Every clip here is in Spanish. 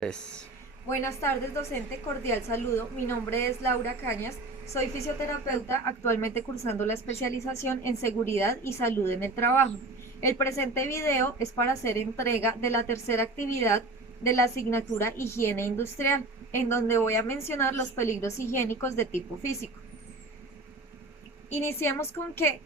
Es. Buenas tardes, docente, cordial saludo. Mi nombre es Laura Cañas, soy fisioterapeuta, actualmente cursando la especialización en seguridad y salud en el trabajo. El presente video es para hacer entrega de la tercera actividad de la asignatura Higiene Industrial, en donde voy a mencionar los peligros higiénicos de tipo físico. Iniciamos con que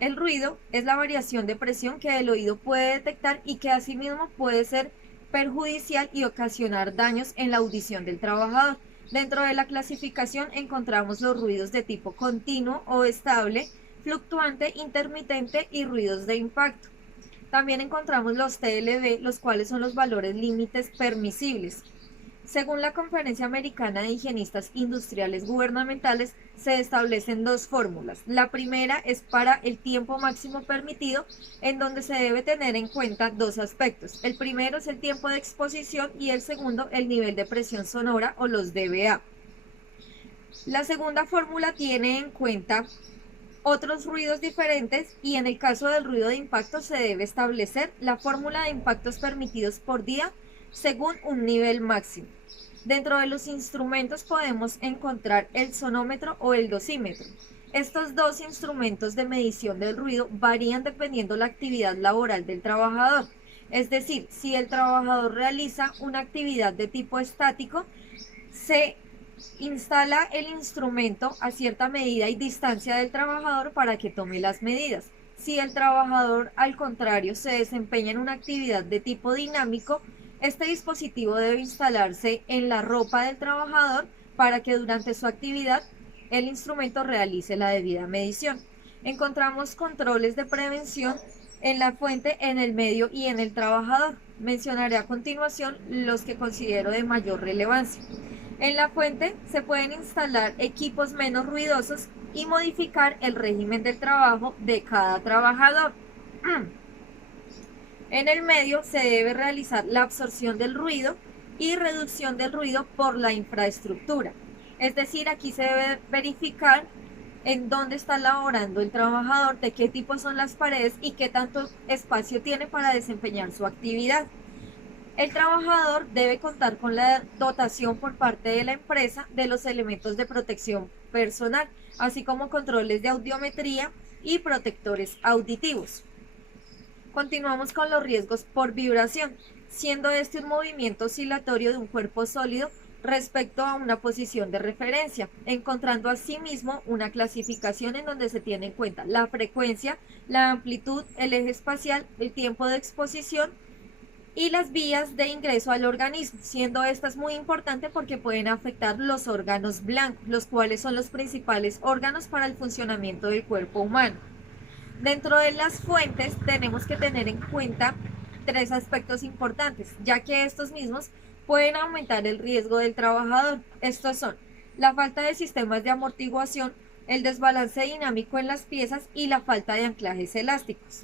el ruido es la variación de presión que el oído puede detectar y que asimismo puede ser perjudicial y ocasionar daños en la audición del trabajador. Dentro de la clasificación encontramos los ruidos de tipo continuo o estable, fluctuante, intermitente y ruidos de impacto. También encontramos los TLB, los cuales son los valores límites permisibles. Según la Conferencia Americana de Higienistas Industriales Gubernamentales, se establecen dos fórmulas. La primera es para el tiempo máximo permitido, en donde se debe tener en cuenta dos aspectos. El primero es el tiempo de exposición y el segundo el nivel de presión sonora o los dBA. La segunda fórmula tiene en cuenta otros ruidos diferentes y en el caso del ruido de impacto se debe establecer la fórmula de impactos permitidos por día según un nivel máximo. Dentro de los instrumentos podemos encontrar el sonómetro o el dosímetro. Estos dos instrumentos de medición del ruido varían dependiendo la actividad laboral del trabajador. Es decir, si el trabajador realiza una actividad de tipo estático, se instala el instrumento a cierta medida y distancia del trabajador para que tome las medidas. Si el trabajador, al contrario, se desempeña en una actividad de tipo dinámico, este dispositivo debe instalarse en la ropa del trabajador para que durante su actividad el instrumento realice la debida medición. Encontramos controles de prevención en la fuente, en el medio y en el trabajador. Mencionaré a continuación los que considero de mayor relevancia. En la fuente se pueden instalar equipos menos ruidosos y modificar el régimen del trabajo de cada trabajador. En el medio se debe realizar la absorción del ruido y reducción del ruido por la infraestructura. Es decir, aquí se debe verificar en dónde está laborando el trabajador, de qué tipo son las paredes y qué tanto espacio tiene para desempeñar su actividad. El trabajador debe contar con la dotación por parte de la empresa de los elementos de protección personal, así como controles de audiometría y protectores auditivos. Continuamos con los riesgos por vibración, siendo este un movimiento oscilatorio de un cuerpo sólido respecto a una posición de referencia, encontrando asimismo una clasificación en donde se tiene en cuenta la frecuencia, la amplitud, el eje espacial, el tiempo de exposición y las vías de ingreso al organismo, siendo estas muy importantes porque pueden afectar los órganos blancos, los cuales son los principales órganos para el funcionamiento del cuerpo humano. Dentro de las fuentes tenemos que tener en cuenta tres aspectos importantes, ya que estos mismos pueden aumentar el riesgo del trabajador. Estos son la falta de sistemas de amortiguación, el desbalance dinámico en las piezas y la falta de anclajes elásticos.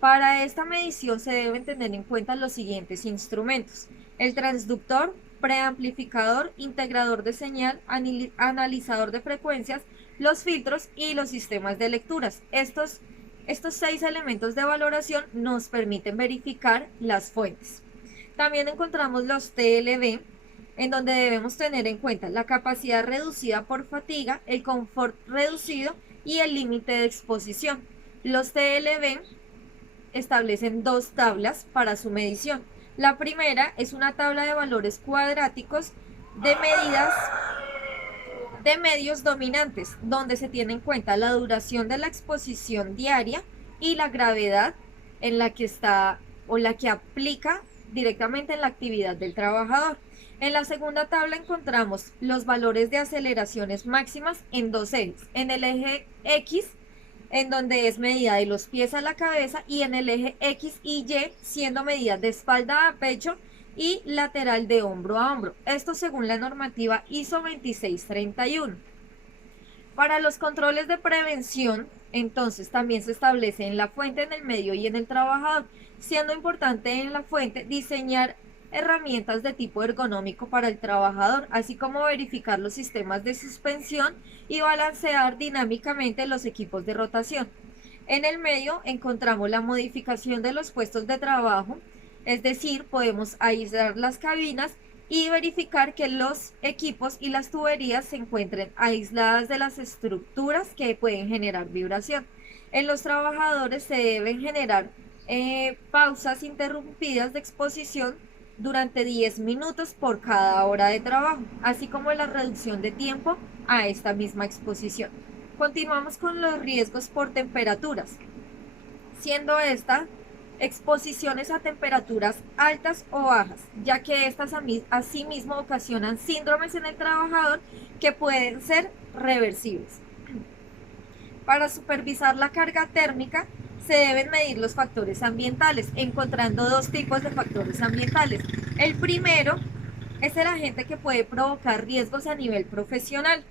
Para esta medición se deben tener en cuenta los siguientes instrumentos: el transductor, preamplificador, integrador de señal, analizador de frecuencias, los filtros y los sistemas de lecturas. Estos 6 elementos de valoración nos permiten verificar las fuentes. También encontramos los TLB, en donde debemos tener en cuenta la capacidad reducida por fatiga, el confort reducido y el límite de exposición. Los TLB establecen dos tablas para su medición. La primera es una tabla de valores cuadráticos de medidas de medios dominantes, donde se tiene en cuenta la duración de la exposición diaria y la gravedad en la que está o la que aplica directamente en la actividad del trabajador. En la segunda tabla encontramos los valores de aceleraciones máximas en dos ejes. En el eje X, en donde es medida de los pies a la cabeza, y en el eje X y Y, siendo medidas de espalda a pecho y lateral de hombro a hombro. Esto según la normativa ISO 2631. Para los controles de prevención, entonces también se establece en la fuente, en el medio y en el trabajador, siendo importante en la fuente diseñar herramientas de tipo ergonómico para el trabajador, así como verificar los sistemas de suspensión y balancear dinámicamente los equipos de rotación. En el medio encontramos la modificación de los puestos de trabajo Es decir, podemos aislar las cabinas y verificar que los equipos y las tuberías se encuentren aisladas de las estructuras que pueden generar vibración. En los trabajadores se deben generar pausas interrumpidas de exposición durante 10 minutos por cada hora de trabajo, así como la reducción de tiempo a esta misma exposición. Continuamos con los riesgos por temperaturas, siendo esta exposiciones a temperaturas altas o bajas, ya que estas asimismo ocasionan síndromes en el trabajador que pueden ser reversibles. Para supervisar la carga térmica se deben medir los factores ambientales, encontrando dos tipos de factores ambientales. El primero es el agente que puede provocar riesgos a nivel profesional.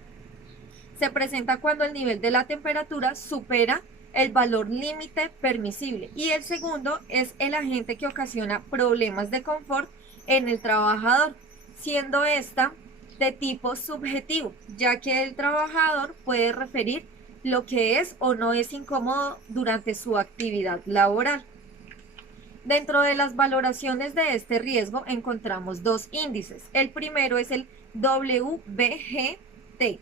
Se presenta cuando el nivel de la temperatura supera el valor límite permisible. Y el segundo es el agente que ocasiona problemas de confort en el trabajador, siendo esta de tipo subjetivo, ya que el trabajador puede referir lo que es o no es incómodo durante su actividad laboral. Dentro de las valoraciones de este riesgo encontramos dos índices. El primero es el WBGT,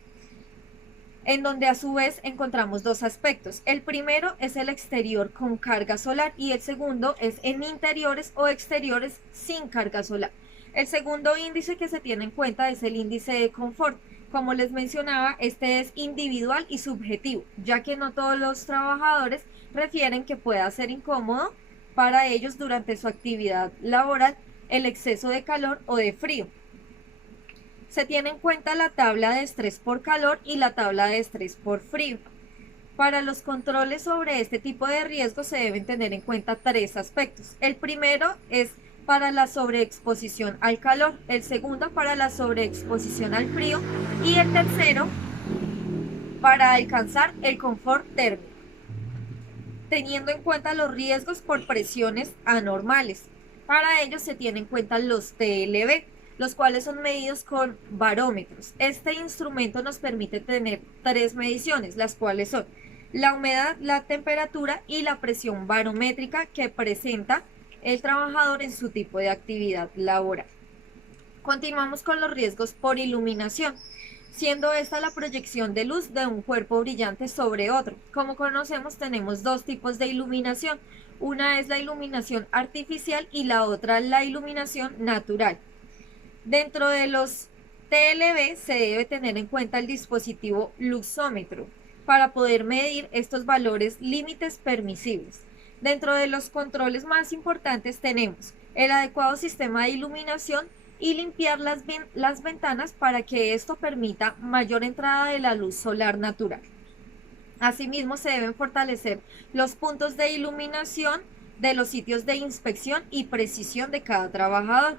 en donde a su vez encontramos dos aspectos. El primero es el exterior con carga solar y el segundo es en interiores o exteriores sin carga solar. El segundo índice que se tiene en cuenta es el índice de confort. Como les mencionaba, este es individual y subjetivo, ya que no todos los trabajadores refieren que pueda ser incómodo para ellos durante su actividad laboral el exceso de calor o de frío. Se tiene en cuenta la tabla de estrés por calor y la tabla de estrés por frío. Para los controles sobre este tipo de riesgos se deben tener en cuenta tres aspectos. El primero es para la sobreexposición al calor, el segundo para la sobreexposición al frío y el tercero para alcanzar el confort térmico, teniendo en cuenta los riesgos por presiones anormales. Para ello se tienen en cuenta los TLB, los cuales son medidos con barómetros. Este instrumento nos permite tener tres mediciones, las cuales son la humedad, la temperatura y la presión barométrica que presenta el trabajador en su tipo de actividad laboral. Continuamos con los riesgos por iluminación, siendo esta la proyección de luz de un cuerpo brillante sobre otro. Como conocemos, tenemos dos tipos de iluminación. Una es la iluminación artificial y la otra la iluminación natural. Dentro de los TLB se debe tener en cuenta el dispositivo luxómetro para poder medir estos valores límites permisibles. Dentro de los controles más importantes tenemos el adecuado sistema de iluminación y limpiar las ventanas para que esto permita mayor entrada de la luz solar natural. Asimismo, se deben fortalecer los puntos de iluminación de los sitios de inspección y precisión de cada trabajador.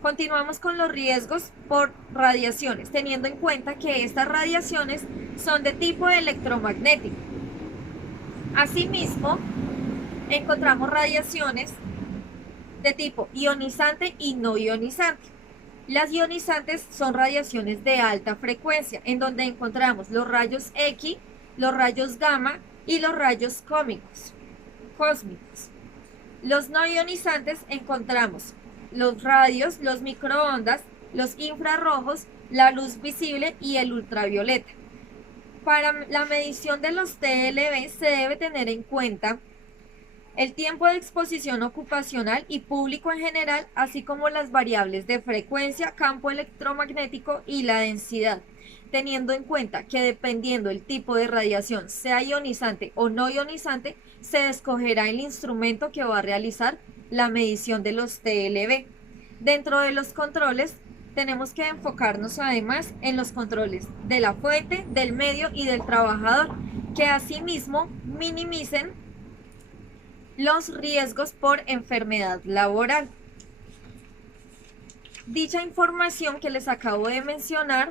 Continuamos con los riesgos por radiaciones, teniendo en cuenta que estas radiaciones son de tipo electromagnético. Asimismo, encontramos radiaciones de tipo ionizante y no ionizante. Las ionizantes son radiaciones de alta frecuencia, en donde encontramos los rayos X, los rayos gamma y los rayos cósmicos. Los no ionizantes encontramos los radios, los microondas, los infrarrojos, la luz visible y el ultravioleta. Para la medición de los TLB se debe tener en cuenta el tiempo de exposición ocupacional y público en general, así como las variables de frecuencia, campo electromagnético y la densidad, teniendo en cuenta que dependiendo el tipo de radiación, sea ionizante o no ionizante, se escogerá el instrumento que va a realizar la medición de los TLB. Dentro de los controles tenemos que enfocarnos además en los controles de la fuente, del medio y del trabajador, que asimismo minimicen los riesgos por enfermedad laboral. Dicha información que les acabo de mencionar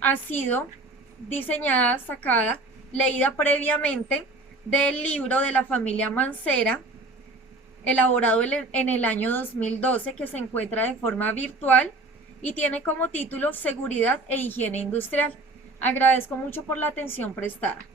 ha sido diseñada, sacada, leída previamente del libro de la familia Mancera, elaborado en el año 2012, que se encuentra de forma virtual y tiene como título Seguridad e Higiene Industrial. Agradezco mucho por la atención prestada.